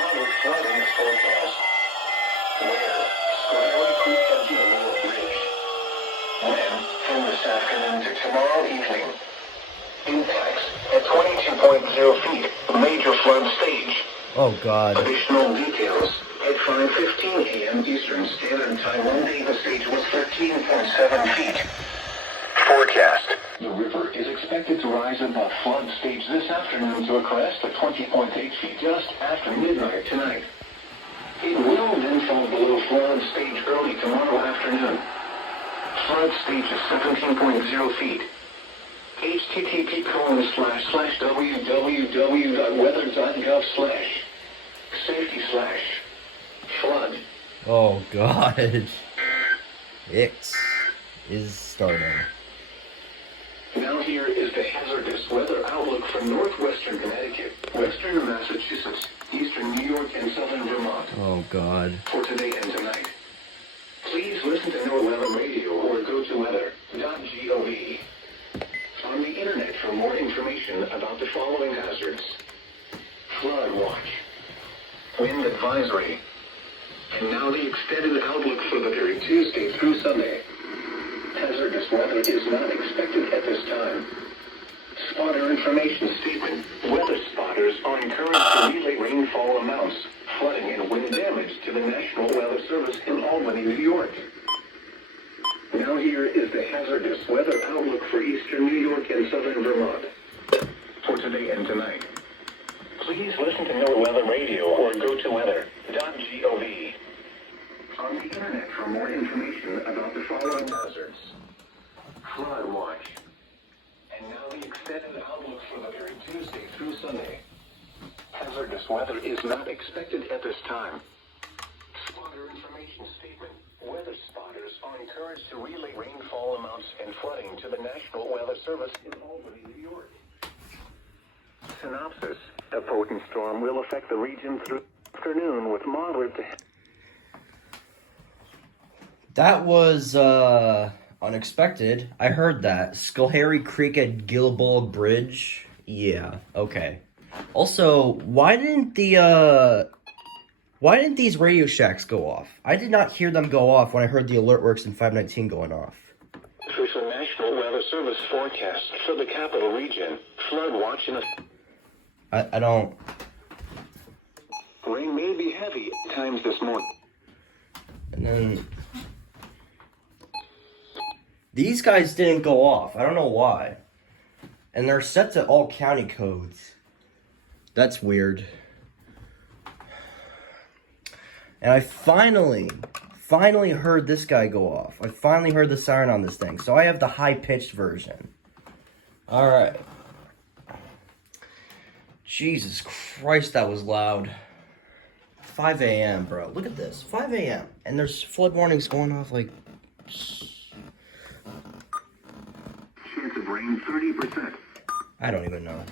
moderate flooding is forecast. Where? Squarely Creek and Gilmore Bridge. When? From this afternoon to tomorrow evening. Impacts at 22.0 feet. Major flood stage. Oh, God. Additional details. At 5:15 a.m. Eastern Standard Time, Monday, the stage was 13.7 feet. Forecast. The river is expected to rise above flood stage this afternoon to a crest of 20.8 feet just after midnight tonight. It will then fall below flood stage early tomorrow afternoon. Flood stage is 17.0 feet. http://www.weather.gov/safety/flood. Oh, God. X is starting. Now here is the hazardous weather outlook for northwestern Connecticut, western Massachusetts, eastern New York, and southern Vermont. Oh, God. For today and tonight. Please listen to NOAA Radio or go to weather.gov. On the internet for more information about the following hazards. Flood watch. Wind advisory. And now the extended outlook for the period Tuesday through Sunday. Hazardous weather is not expected at this time. Spotter information statement. Weather spotters are encouraged to relay rainfall amounts, flooding, and wind damage to the National Weather Service in Albany, New York. Now here is the hazardous weather outlook for eastern New York and southern Vermont. For today and tonight. Please listen to NOAA Weather Radio or go to weather.gov. On the internet for more information about the following hazards. Flood watch. And now the extended outlook for the period Tuesday through Sunday. Hazardous weather is not expected at this time. Spotter information statement. Weather spotters are encouraged to relay rainfall amounts and flooding to the National Weather Service in Albany, New York. Synopsis. A potent storm will affect the region through afternoon with moderate to... That was, unexpected. I heard that. Sculharry Creek at Gilboa Bridge. Yeah, okay. Also, why didn't these Radio Shacks go off? I did not hear them go off when I heard the alert works in 519 going off. Here's the National Weather Service forecast for the capital region. Flood watch in a... I don't... Rain may be heavy at times this morning. And then... These guys didn't go off. I don't know why. And they're set to all county codes. That's weird. And I finally heard this guy go off. I finally heard the siren on this thing. So I have the high-pitched version. Alright. Jesus Christ, that was loud. 5 a.m., bro. Look at this. 5 a.m. And there's flood warnings going off like... Chance of rain 30%. I don't even know.